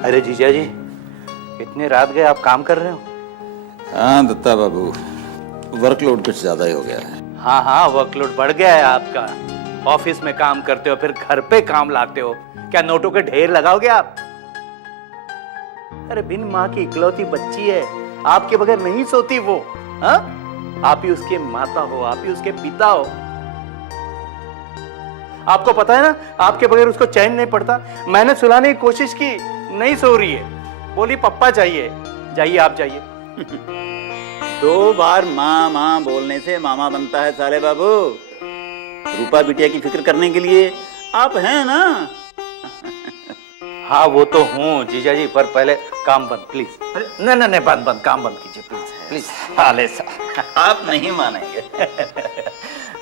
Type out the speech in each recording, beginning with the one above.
अरे जीजा जी, इतनी रात गए आप काम कर रहे हो? हाँ दत्ता बाबू, वर्कलोड कुछ ज्यादा ही हो गया है। हाँ हाँ, वर्कलोड बढ़ गया है आपका। ऑफिस में काम करते हो, फिर घर पे काम लाते हो। क्या नोटों के ढेर लगाओगे आप? अरे बिन माँ की इकलौती बच्ची है, आपके बगैर नहीं सोती वो। हाँ, आप ही उसके माता हो, आप ही उसके पिता हो। आपको पता है ना, आपके बगैर उसको चैन नहीं पड़ता। मैंने सुलाने की कोशिश की, नहीं सो रही है। बोली पप्पा चाहिए। जाइए आप जाइए। 2 बार माँ माँ बोलने से मामा बनता है साले बाबू। रूपा बिटिया की फिक्र करने के लिए आप हैं ना। हाँ वो तो हूँ जीजा जी, पर पहले काम बंद प्लीज। नहीं नहीं नहीं, बंद काम बंद कीजिए प्लीज प्लीज। साले सा आप नहीं मानेंगे।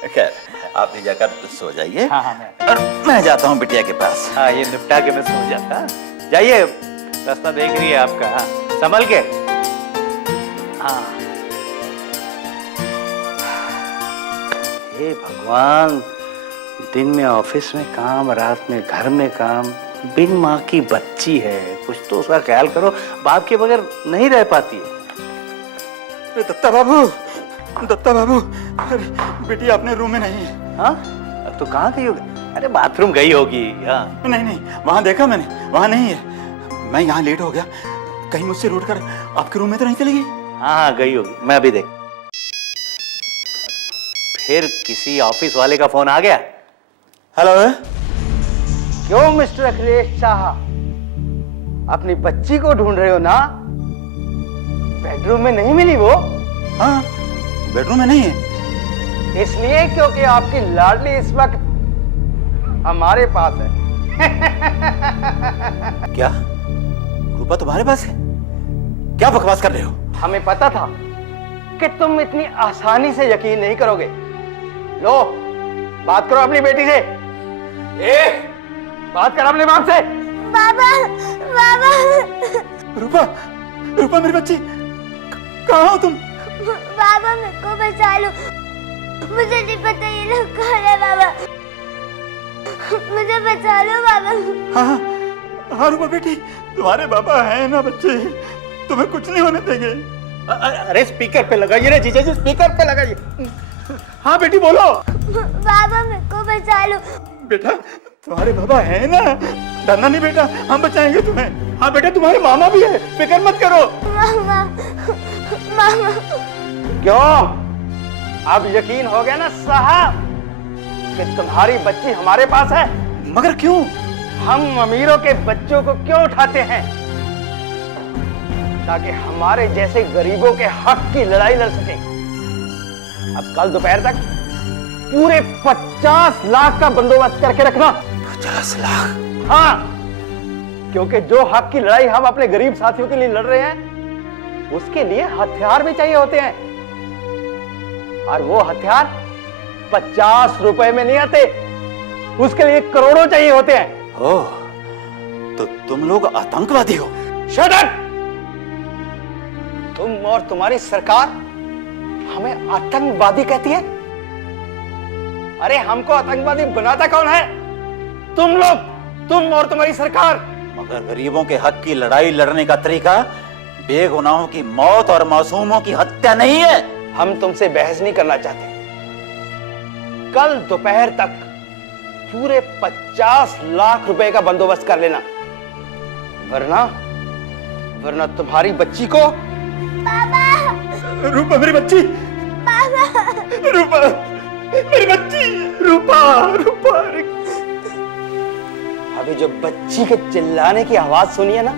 खैर आप भी जाकर सो जाइए। हाँ हाँ और मैं जाता हूँ बिटिया के पास। हाँ, ये निपटा के मैं सो जाता। जाइए, रास्ता देख रही है आपका। हाँ, संभल के। हाँ, हे भगवान, दिन में ऑफिस में काम, रात में घर में काम। बिन माँ की बच्ची है, कुछ तो उसका ख्याल करो। बाप के बगैर नहीं रह पाती है। दत्ता बाबू, अरे बिटिया अपने रूम में नहीं है। हाँ, अब तो कहाँ गई होगी? अरे बाथरूम गई होगी। हाँ नहीं, वहां देखा मैंने, वहां नहीं है। मैं यहाँ लेट हो गया, कहीं मुझसे रूठ कर आपके रूम में तो नहीं चली गई? हाँ, गई होगी, मैं अभी देख। फिर किसी ऑफिस वाले का फोन आ गया। हेलो। क्यों मिस्टर अखिलेश शाह, अपनी बच्ची को ढूंढ रहे हो ना? बेडरूम में नहीं मिली वो? हाँ, बेडरूम में नहीं है। इसलिए क्योंकि आपकी लाडली इस वक्त हमारे पास है। क्या रूपा तुम्हारे पास है? क्या बकवास कर रहे हो? हमें पता था कि तुम इतनी आसानी से यकीन नहीं करोगे। लो, बात करो अपनी बेटी से। बात कर अपने बाप से। बाबा, बाबा। रूपा मेरी बच्ची, कहाँ हो तुम? बाबा मेरे को बचा लो, मुझे नहीं पता ये लोग कौन है। बाबा मुझे बचा लो बाबा। हाँ रूपा बेटी, तुम्हारे बाबा हैं ना बच्चे, तुम्हें कुछ नहीं होने देंगे। अरे स्पीकर पे लगाइए रे जीजा जी, स्पीकर पे लगाइए। हाँ बेटी बोलो। बाबा मेरे को बचा लो। बेटा तुम्हारे बाबा हैं ना, डरना नहीं बेटा, हम बचाएंगे तुम्हें। हाँ बेटा, तुम्हारे मामा भी है, फिक्र मत करो। मामा, मामा। क्यों, अब यकीन हो गया ना साहब कि तुम्हारी बच्ची हमारे पास है? मगर क्यों? हम अमीरों के बच्चों को क्यों उठाते हैं? ताकि हमारे जैसे गरीबों के हक की लड़ाई लड़ सके। अब कल दोपहर तक पूरे 50 लाख का बंदोबस्त करके रखना। 50 लाख? हाँ, क्योंकि जो हक की लड़ाई हम अपने गरीब साथियों के लिए लड़ रहे हैं, उसके लिए हथियार भी चाहिए होते हैं। और वो हथियार 50 रुपए में नहीं आते, उसके लिए करोड़ों चाहिए होते हैं। ओह, तो तुम लोग आतंकवादी हो? Shut up! तुम और तुम्हारी सरकार हमें आतंकवादी कहती है? अरे हमको आतंकवादी बनाता कौन है? तुम लोग, तुम और तुम्हारी सरकार। मगर गरीबों के हक की लड़ाई लड़ने का तरीका बेगुनाहों की मौत और मासूमों की हत्या नहीं है। हम तुमसे बहस नहीं करना चाहते। कल दोपहर तक पूरे 50 लाख रुपए का बंदोबस्त कर लेना, वरना तुम्हारी बच्ची को। बाबा, रूपा मेरी बच्ची, बाबा। रूपा मेरी बच्ची, रूपा। अभी जो बच्ची के चिल्लाने की आवाज सुनी है ना,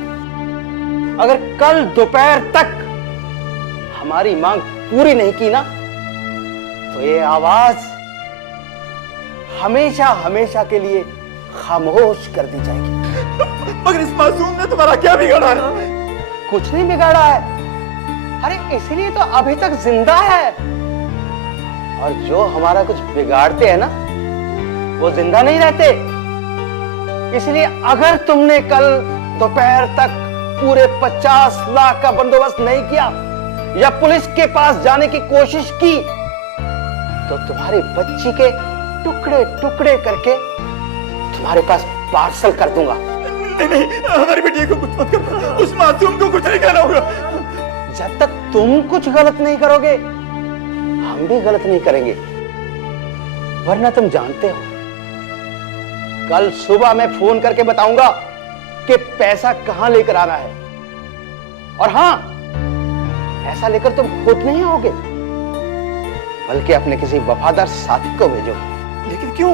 अगर कल दोपहर तक हमारी मांग पूरी नहीं की ना, तो ये आवाज हमेशा हमेशा के लिए खामोश कर दी जाएगी। मगर इस मासूम ने तुम्हारा क्या बिगाड़ा है? कुछ नहीं बिगाड़ा है। अरे इसलिए तो अभी तक जिंदा है। और जो हमारा कुछ बिगाड़ते हैं ना, वो जिंदा नहीं रहते। इसलिए अगर तुमने कल दोपहर तक पूरे 50 लाख का बंदोबस्त नहीं किया या पुलिस के पास जाने की कोशिश की, तो तुम्हारी बच्ची के टुकड़े टुकड़े करके तुम्हारे पास पार्सल कर दूंगा। नहीं, हमारी बेटी को कुछ मत करना, उस मासूम को कुछ नहीं कहना होगा। जब तक तुम कुछ गलत नहीं करोगे हम भी गलत नहीं करेंगे, वरना तुम जानते हो कल सुबह मैं फोन करके बताऊंगा कि पैसा कहां लेकर आना है। और हां, पैसा लेकर तुम खुद नहीं आओगे बल्कि अपने किसी वफादार साथी को भेजोगे। लेकिन क्यों?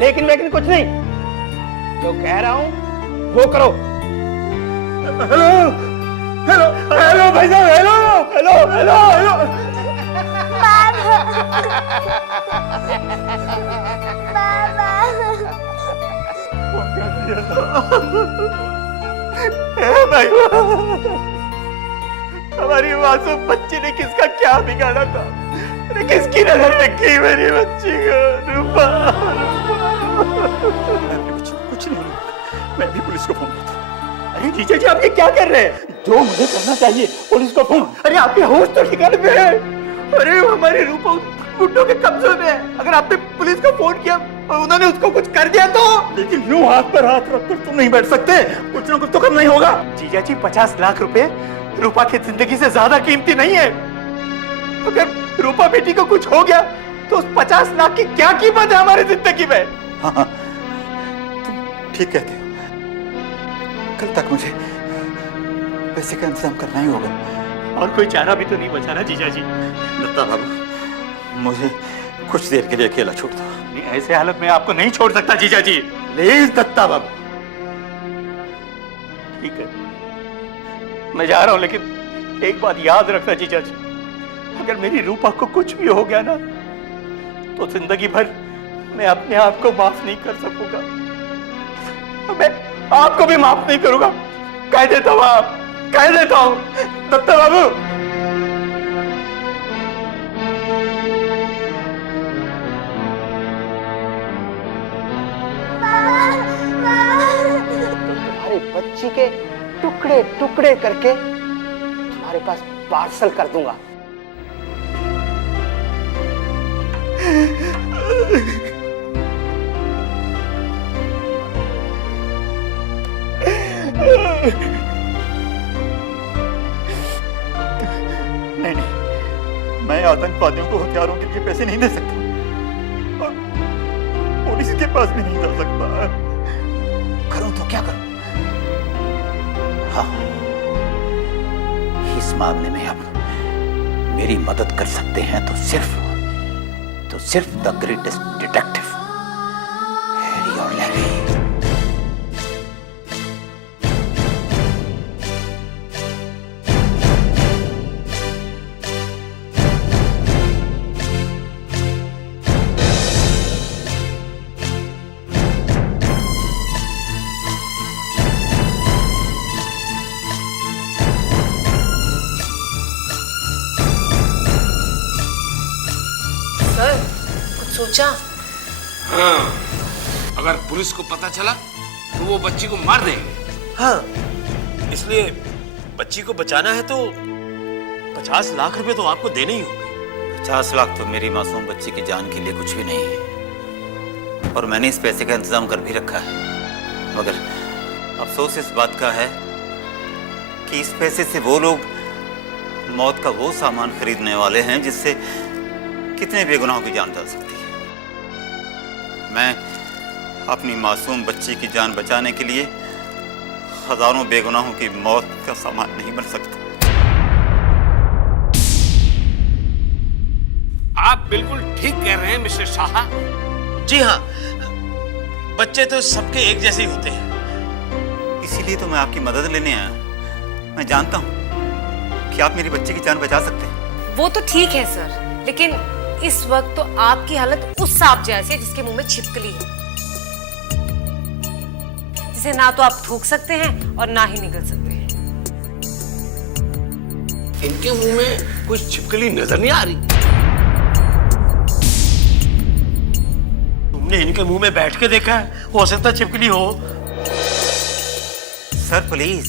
लेकिन कुछ नहीं, जो कह रहा हूं वो करो। हेलो हेलो हेलो भाई साहब, हेलो हेलो हेलो हेलो। हमारी मासूम बच्ची ने किसका क्या बिगाड़ा था? अरे किसकी नजर देखी मेरी बच्ची को? रूपा, कुछ नहीं, मैं भी पुलिस को फोन करता हूँ। अरे जीजा जी, आप ये क्या कर रहे हैं? जो मुझे करना चाहिए, पुलिस को फोन। अरे आपके होश तो ठिकाने पे है। अरे हमारी रूपा गुड्डों के कब्जे में है। अगर आपने पुलिस को फोन किया और उन्होंने उसको कुछ कर दिया तो? लेकिन यूं हाथ पर हाथ रखकर तुम नहीं बैठ सकते, कुछ ना कुछ तो करना ही होगा। जीजा जी, 50 लाख रुपए रूपा की जिंदगी से ज्यादा कीमती नहीं है। अगर रूपा बेटी को कुछ हो गया तो उस 50 लाख की क्या कीमत है हमारी जिंदगी में? हाँ, तुम ठीक कहते हो। कल तक मुझे पैसे का इंतजाम करना ही होगा। और कोई चारा भी तो नहीं बचा ना जीजा जी? दत्ता बाबू, मुझे कुछ देर के लिए अकेला छोड़ दो। नहीं, ऐसे हालत में आपको नहीं छोड़ सकता जीजा जी। प्लीज दत्ता बाबू। ठीक है, मैं जा रहा हूं, लेकिन एक बात याद रखना जीजा जी, अगर मेरी रूपा को कुछ भी हो गया ना तो जिंदगी भर मैं अपने आप को माफ नहीं कर सकूंगा। मैं आपको भी माफ नहीं करूंगा। कह देता हूं, आप कह देता हूं दत्ता बाबू। तुम्हारी बच्ची के टुकड़े टुकड़े करके तुम्हारे पास पार्सल कर दूंगा। नहीं, मैं आतंकवादियों को हथियारों के लिए पैसे नहीं दे सकता और पुलिस के पास भी नहीं जा सकता। करूं तो क्या करूं? हाँ, इस मामले में अब मेरी मदद कर सकते हैं तो सिर्फ द ग्रेटेस्ट डिटेक्टिव हैरी और लैरी। सोचा? हाँ, अगर पुलिस को पता चला तो वो बच्ची को मार देंगे। हाँ, इसलिए बच्ची को बचाना है तो 50 लाख रुपए तो आपको देने ही होंगे। 50 लाख तो मेरी मासूम बच्ची की जान के लिए कुछ भी नहीं है और मैंने इस पैसे का इंतजाम कर भी रखा है। मगर अफसोस इस बात का है कि इस पैसे से वो लोग मौत का वो सामान खरीदने वाले हैं जिससे कितने बेगुनाहों की जान जा सकती है। मैं अपनी मासूम बच्ची की जान बचाने के लिए हजारों बेगुनाहों की मौत का सामान नहीं बन सकता। आप बिल्कुल ठीक कह रहे हैं मिस्टर शाह। जी हाँ, बच्चे तो सबके एक जैसे ही होते हैं। इसीलिए तो मैं आपकी मदद लेने आया। मैं जानता हूँ कि आप मेरी बच्ची की जान बचा सकते हैं। वो तो ठीक है सर, लेकिन इस वक्त तो आपकी हालत उस सांप जैसी है जिसके मुंह में छिपकली है, जिसे ना तो आप थूक सकते हैं और ना ही निगल सकते हैं। इनके मुंह में कुछ छिपकली नजर नहीं आ रही। तुमने इनके मुंह में बैठ के देखा है? हो सकता छिपकली हो। सर प्लीज,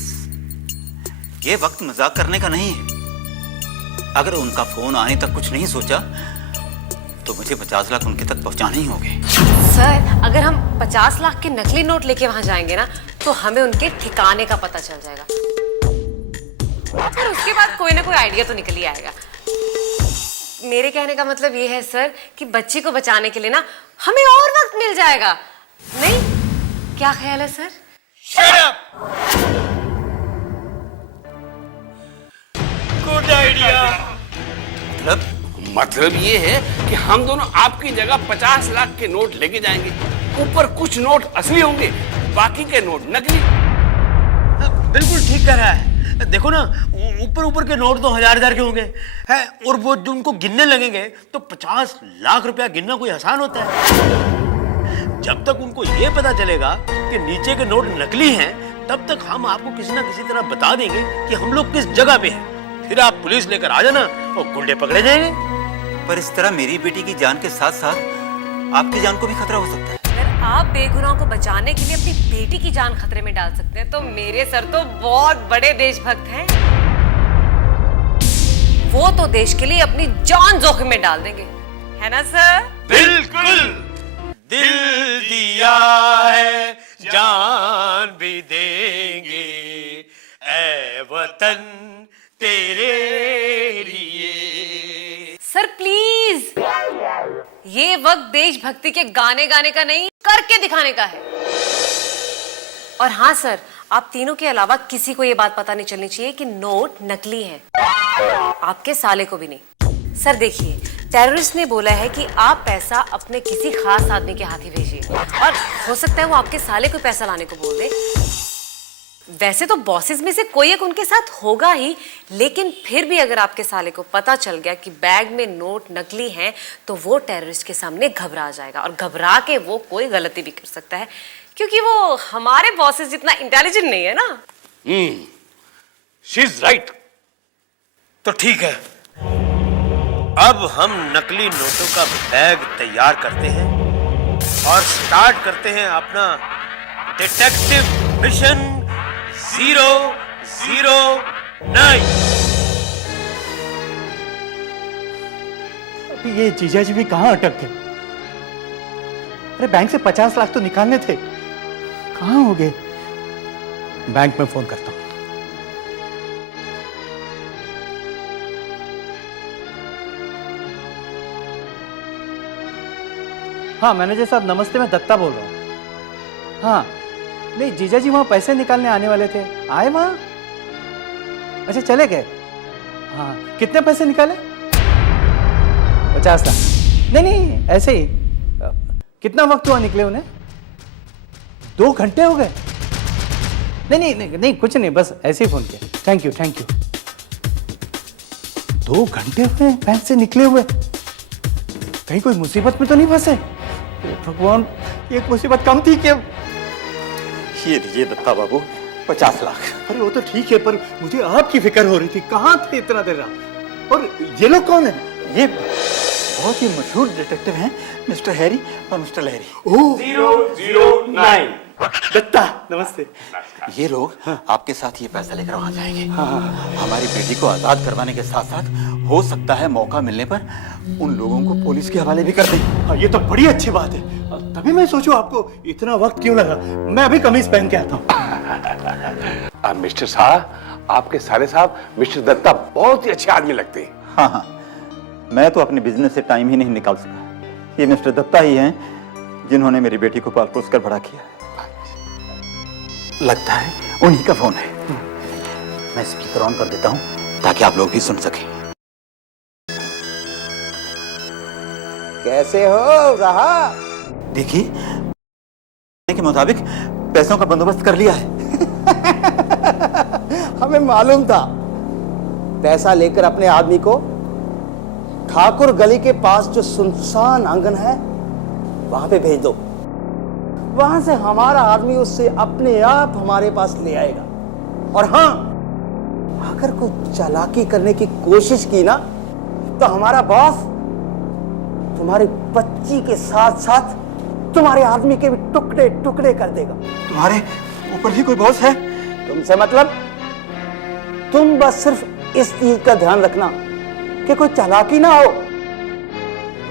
ये वक्त मजाक करने का नहीं है। अगर उनका फोन आने तक कुछ नहीं सोचा तो मुझे 50 लाख उनके तक पहुंचाने ही होंगे। सर, अगर हम 50 लाख के नकली नोट लेके वहां जाएंगे ना तो हमें उनके ठिकाने का पता चल जाएगा और उसके बाद कोई ना कोई आइडिया तो निकल ही आएगा। मेरे कहने का मतलब ये है सर कि बच्ची को बचाने के लिए ना हमें और वक्त मिल जाएगा, नहीं? क्या ख्याल है sir? Shut up! Good idea. मतलब ये है कि हम दोनों आपकी जगह 50 लाख के नोट लेके जाएंगे। ऊपर कुछ नोट असली होंगे, बाकी के नोट नकली। बिल्कुल ठीक कह रहा है। देखो ना, ऊपर के नोट तो हजार के होंगे है, और वो जो उनको गिनने लगेंगे तो 50 लाख रुपया गिनना कोई आसान होता है। जब तक उनको ये पता चलेगा कि नीचे के नोट नकली हैं, तब तक हम आपको किसी ना किसी तरह बता देंगे कि हम लोग किस जगह पे हैं। फिर आप पुलिस लेकर आ जाना और गुंडे पकड़े जाएंगे। पर इस तरह मेरी बेटी की जान के साथ साथ आपकी जान को भी खतरा हो सकता है। अगर आप बेगुनाहों को बचाने के लिए अपनी बेटी की जान खतरे में डाल सकते हैं तो मेरे सर तो बहुत बड़े देशभक्त हैं। वो तो देश के लिए अपनी जान जोखिम में डाल देंगे, है ना सर? बिल्कुल। दिल दिया है जान भी देंगे, ऐ वतन तेरे लिए। सर प्लीज, ये वक्त देशभक्ति के गाने गाने का नहीं, करके दिखाने का है। और हाँ सर, आप तीनों के अलावा किसी को ये बात पता नहीं चलनी चाहिए कि नोट नकली है, आपके साले को भी नहीं। सर देखिए, टेररिस्ट ने बोला है कि आप पैसा अपने किसी खास आदमी के हाथ ही भेजिए, और हो सकता है वो आपके साले को पैसा लाने को बोल दे। वैसे तो बॉसेस में से कोई एक उनके साथ होगा ही, लेकिन फिर भी अगर आपके साले को पता चल गया कि बैग में नोट नकली हैं, तो वो टेररिस्ट के सामने घबरा जाएगा, और घबरा के वो कोई गलती भी कर सकता है, क्योंकि वो हमारे बॉसेस जितना इंटेलिजेंट नहीं है ना। She is right. तो ठीक है, अब हम नकली नोटों का बैग तैयार करते हैं और स्टार्ट करते हैं अपना डिटेक्टिव मिशन 009। ये जीजा जी भी कहाँ अटक गए? अरे बैंक से 50 लाख तो निकालने थे, कहाँ हो गए? बैंक में फोन करता हूं। हाँ मैनेजर साहब नमस्ते, मैं दत्ता बोल रहा हूँ। हाँ नहीं, जीजा जी वहां पैसे निकालने आने वाले थे, आए वहां? अच्छा चले गए? हाँ कितने पैसे निकाले? 50 लाख? नहीं ऐसे ही। कितना वक्त हुआ निकले उन्हें? 2 घंटे हो गए? नहीं कुछ नहीं, बस ऐसे ही फोन किया। Thank you. 2 घंटे हुए बैंक से निकले हुए, कहीं कोई मुसीबत में तो नहीं फंसे? भगवान, एक मुसीबत कम थी क्या? ये लीजिए दत्ता बाबू, 50 लाख। अरे वो तो ठीक है, पर मुझे आपकी फिक्र हो रही थी, कहाँ थे इतना देर रात? और ये लोग कौन है? ये बहुत ही मशहूर डिटेक्टिव हैं, मिस्टर हैरी और मिस्टर लहरी। ओह 009। दत्ता नमस्ते। ये लोग आपके साथ ये पैसा लेकर वहां जाएंगे। हमारी बेटी को आजाद करवाने के साथ साथ हो सकता है मौका मिलने पर उन लोगों को पुलिस के हवाले भी कर दें। हाँ, ये तो बड़ी अच्छी बात है। तभी मैं सोचूं आपको इतना वक्त क्यों लगा। मैं अभी कमीज पहन के आता हूँ। मिस्टर शाह, आपके साले साहब मिस्टर दत्ता बहुत ही अच्छे आदमी लगते हैं। हाँ, मैं तो अपने बिजनेस से टाइम ही नहीं निकाल सका। ये मिस्टर दत्ता ही हैं जिन्होंने मेरी बेटी को पाल पोस कर बड़ा किया। लगता है उन्हीं का फोन है। मैं स्पीकर ऑन कर देता हूँ ताकि आप लोग भी सुन सकें। कैसे हो साहब? देखिए, के मुताबिक पैसों का बंदोबस्त कर लिया है। हमें मालूम था। पैसा लेकर अपने आदमी को ठाकुर गली के पास जो सुनसान आंगन है वहां पे भेज दो। वहां से हमारा आदमी उससे अपने आप हमारे पास ले आएगा। और हाँ, अगर कोई चालाकी करने की कोशिश की ना, तो हमारा बॉस तुम्हारी बच्ची के साथ साथ तुम्हारे आदमी के भी टुकड़े टुकड़े कर देगा। तुम्हारे ऊपर भी कोई बॉस है? तुमसे मतलब? तुम बस सिर्फ इस चीज का ध्यान रखना कि कोई चालाकी ना हो,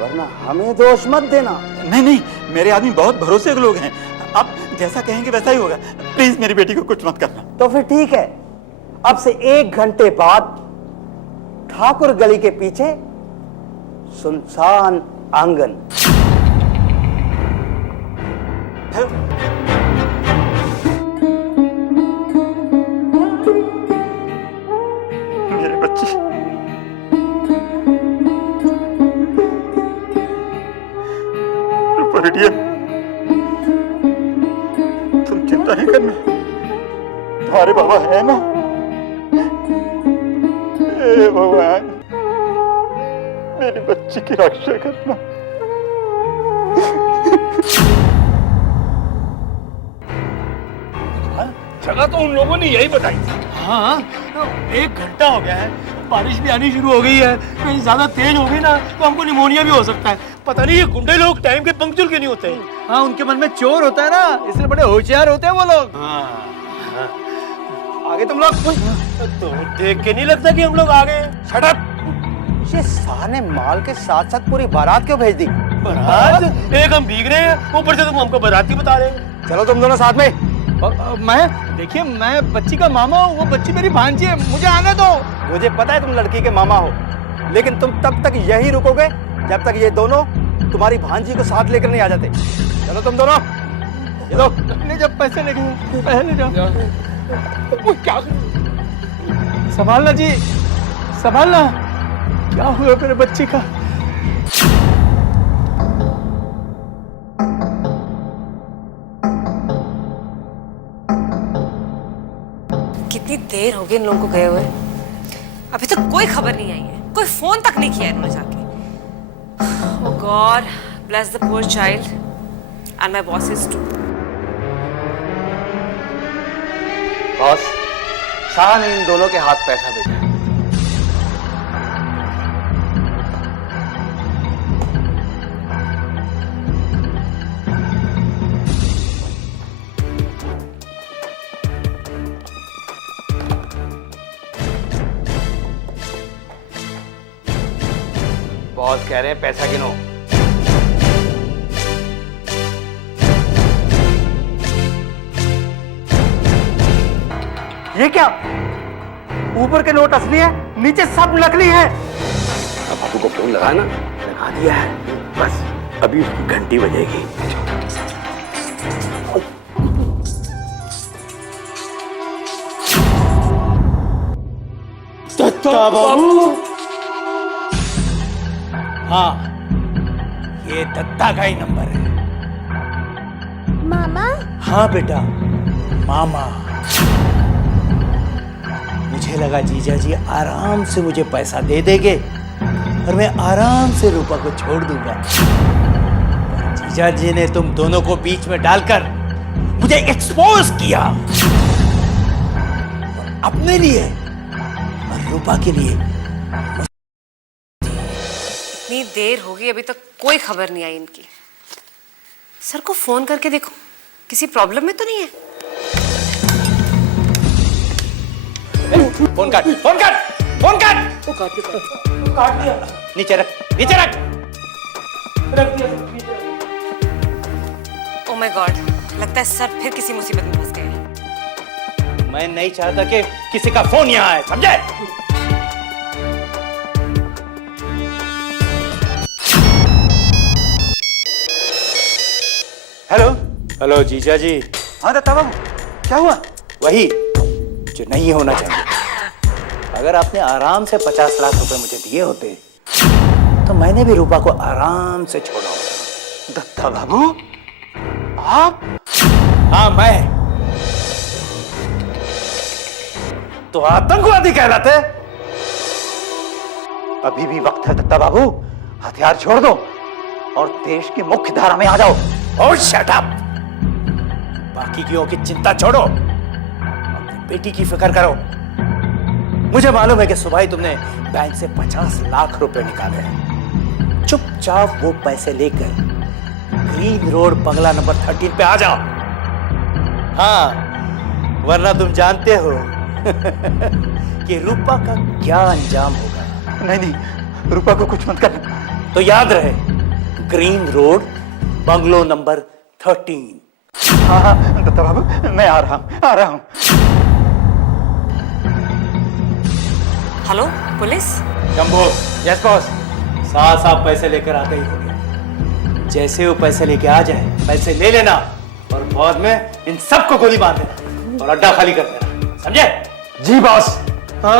वरना हमें दोष मत देना। नहीं, मेरे आदमी बहुत भरोसे के लोग हैं। आप जैसा कहेंगे वैसा ही होगा। प्लीज मेरी बेटी को कुछ मत करना। तो फिर ठीक है, अब से 1 घंटे बाद ठाकुर गली के पीछे सुनसान आंगन। मेरी बच्ची, बेटिया, तुम चिंता नहीं करना, तुम्हारे बाबा है ना। हे भगवान, मेरी बच्ची की रक्षा करना। जगह तो उन लोगों ने यही बताई थी। हाँ, 1 घंटा हो गया है, बारिश भी आनी शुरू हो गई है, कहीं ज्यादा तेज हो गई ना तो हमको निमोनिया भी हो सकता है। पता नहीं ये गुंडे लोग टाइम के पंक्चुअल क्यों नहीं होते हैं। हाँ, उनके मन में चोर होता है ना, इसलिए बड़े होशियार होते हैं वो लोग। आगे तुम लोग तो देख के नहीं लगता कि हम लोग आ गए। Shut up! ये शाह ने माल के साथ साथ पूरी बारात क्यों भेज दी? बारात? एक हम भीग रहे हैं, ऊपर से तुम हमको बाराती बता रहे हो। चलो तुम दोनों साथ में। मैं देखिए, मैं बच्ची का मामा हूँ, वो बच्ची मेरी भांजी है, मुझे आने दो। मुझे पता है तुम लड़की के मामा हो, लेकिन तुम तब तक यही रुकोगे जब तक ये दोनों तुम्हारी भांजी को साथ लेकर नहीं आ जाते। चलो तुम दोनों, ये लो। नहीं, जब पैसे लेके पहले जाओ। क्या संभालना जी, संभालना। क्या हुआ मेरे बच्चे का? कितनी देर हो गई इन लोगों को गए हुए, अभी तक कोई खबर नहीं आई है, कोई फोन तक नहीं किया इन्होंने जाके। Oh God, bless the poor child and my bosses too. Boss, Shah ने इन दोनों के हाथ पैसा भेजा है। बॉस कह रहे हैं पैसा गिनो। ये क्या? ऊपर के नोट असली है, नीचे सब नकली है। अब बाबू को फोन लगाना। लगा दिया है, बस अभी उसकी घंटी बजेगी। दत्ता बाबू। हाँ, ये दत्ता का ही नंबर है। मामा, हाँ बेटा, मामा। मुझे लगा जीजा जी आराम से मुझे पैसा दे देंगे और मैं आराम से रूपा को छोड़ दूंगा। पर जीजा जी ने तुम दोनों को बीच में डालकर मुझे एक्सपोज किया, और अपने लिए और रूपा के लिए। इतनी देर हो गई, अभी तक कोई खबर नहीं आई इनकी। सर को फोन करके देखो, किसी प्रॉब्लम में तो नहीं है। फोन काट, फोन काट, फोन काट। काट दिया। नीचे रख, नीचे रख। रख दिया, नीचे रख। ओह माय गॉड, लगता है सर फिर किसी मुसीबत में फंस गए। मैं नहीं चाहता कि किसी का फोन यहाँ आए, समझे? हेलो। हेलो जीजा जी। हाँ दत्ता बाबू, क्या हुआ? वही जो नहीं होना चाहिए। अगर आपने आराम से 50 लाख रुपए मुझे दिए होते तो मैंने भी रूपा को आराम से छोड़ा होता। दत्ता बाबू, आप? हाँ, मैं तो आतंकवादी कहलाते। अभी भी वक्त है दत्ता बाबू, हथियार छोड़ दो और देश की मुख्य धारा में आ जाओ। ओह शट अप! बाकी की चिंता छोड़ो, अपनी बेटी की फिक्र करो। मुझे मालूम है कि सुबह ही तुमने बैंक से 50 लाख रुपए निकाले हैं। चुपचाप वो पैसे लेकर ग्रीन रोड बंगला नंबर 13 पे आ जाओ। हाँ, वरना तुम जानते हो कि रूपा का क्या अंजाम होगा। नहीं नहीं, रूपा को कुछ मत करना। तो याद रहे, ग्रीन रोड बंगलो नंबर 13। हाँ हाँ दत्ता बाबू, मैं आ रहा हूँ। Hello police. Shambhu. Yes boss. साहब पैसे लेकर आते ही होंगे। जैसे वो पैसे लेके आ जाए, पैसे ले लेना और बाद में इन सबको गोली मार देना और अड्डा खाली कर देना, समझे? जी बॉस। हाँ,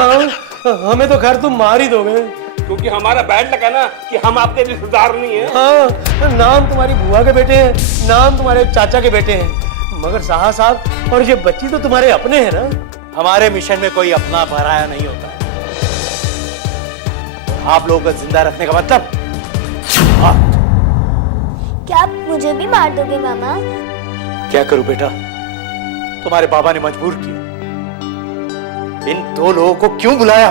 हमें तो घर तुम मार ही दोगे। क्योंकि हमारा बैड लगा ना कि हम आपके रिश्तेदार नहीं है। हाँ, नाम तुम्हारी बुआ के बेटे हैं, नाम तुम्हारे चाचा के बेटे हैं, मगर साहब और ये बच्ची तो तुम्हारे अपने हैं ना। हमारे मिशन में कोई अपना पराया नहीं होता है। आप लोगों को जिंदा रखने का मतलब क्या आप मुझे भी मार दोगे मामा? क्या करूं बेटा, तुम्हारे बाबा ने मजबूर किया। इन दो लोगों को क्यों बुलाया?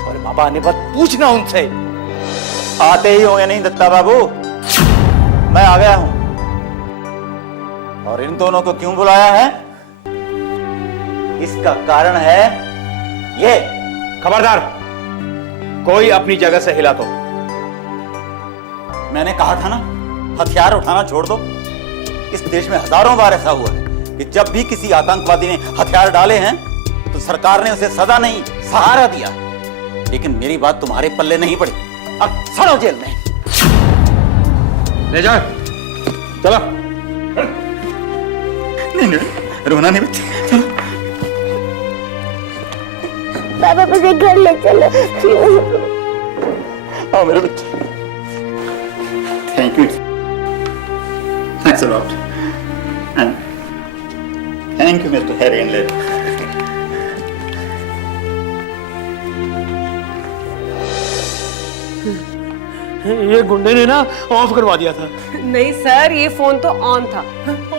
और बाबा ने बात पूछना उनसे। आते ही होंगे नहीं दत्ता बाबू, मैं आ गया हूं। और इन दोनों को क्यों बुलाया है, इसका कारण है ये। खबरदार, कोई अपनी जगह से हिला तो। मैंने कहा था ना, हथियार उठाना छोड़ दो। इस देश में हजारों बार ऐसा हुआ है कि जब भी किसी आतंकवादी ने हथियार डाले हैं तो सरकार ने उसे सजा नहीं, सहारा दिया। लेकिन मेरी बात तुम्हारे पल्ले नहीं पड़ी। अब सड़ो जेल में। ले जा, चलो। नहीं, रोना नहीं बच्चे, चलो। पापा मुझे घर ले चलो। आओ मेरे बच्चे। Thank you, thanks a lot, and thank you mister Harry and lady. ये गुंडे ने ना ऑफ करवा दिया था। नहीं सर, ये फोन तो ऑन था।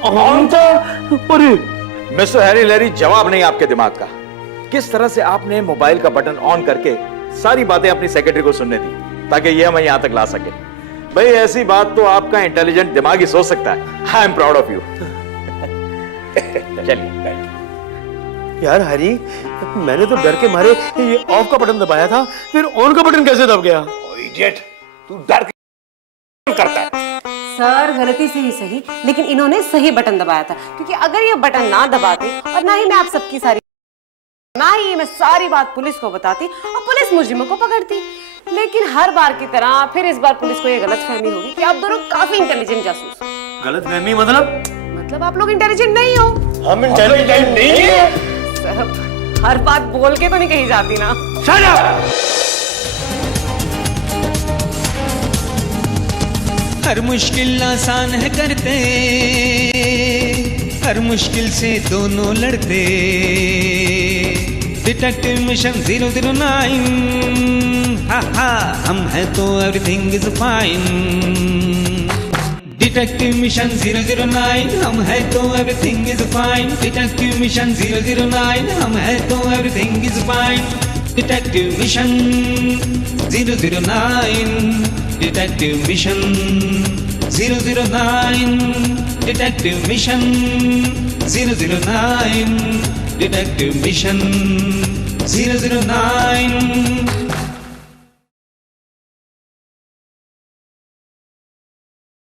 ऑन था? अरे मिस्टर हैरी लैरी, जवाब नहीं आपके दिमाग का। किस तरह से आपने मोबाइल का बटन ऑन करके सारी बातें अपनी सेक्रेटरी को सुनने दी ताकि ये हमें यहां तक ला सके? भाई ऐसी बात तो आपका इंटेलिजेंट दिमाग ही सोच सकता है। I am proud of you. चलिए यार हरी, मैंने तो डर के मारे ये ऑफ का बटन दबाया था, फिर ऑन का बटन कैसे दब गया? इडियट, तू डर के करता है। सर गलती से ही सही, लेकिन इन्होंने सही बटन दबाया था, क्योंकि अगर ये बटन ना दबाते और ना ही मैं आप सबकी मैं सारी बात पुलिस को बताती और पुलिस मुजरिमों को पकड़ती। लेकिन हर बार की तरह फिर इस बार पुलिस को ये गलतफहमी होगी कि आप दोनों काफी इंटेलिजेंट जासूस हो। गलतफहमी मतलब आप लोग इंटेलिजेंट नहीं हो। हम इंटेलिजेंट नहीं है। सर हर बात बोल के तो नहीं कही जाती ना। Shut up! हर मुश्किल आसान है करते, हर मुश्किल से दोनों लड़ते। डिटेक्टिव मिशन 009, हा हा, हम हैं तो everything is fine. Detective mission 009, हम हैं तो everything is fine. Detective mission 009, हम हैं तो everything is fine. Detective mission 009, detective mission 009, detective mission 009, detective mission 009।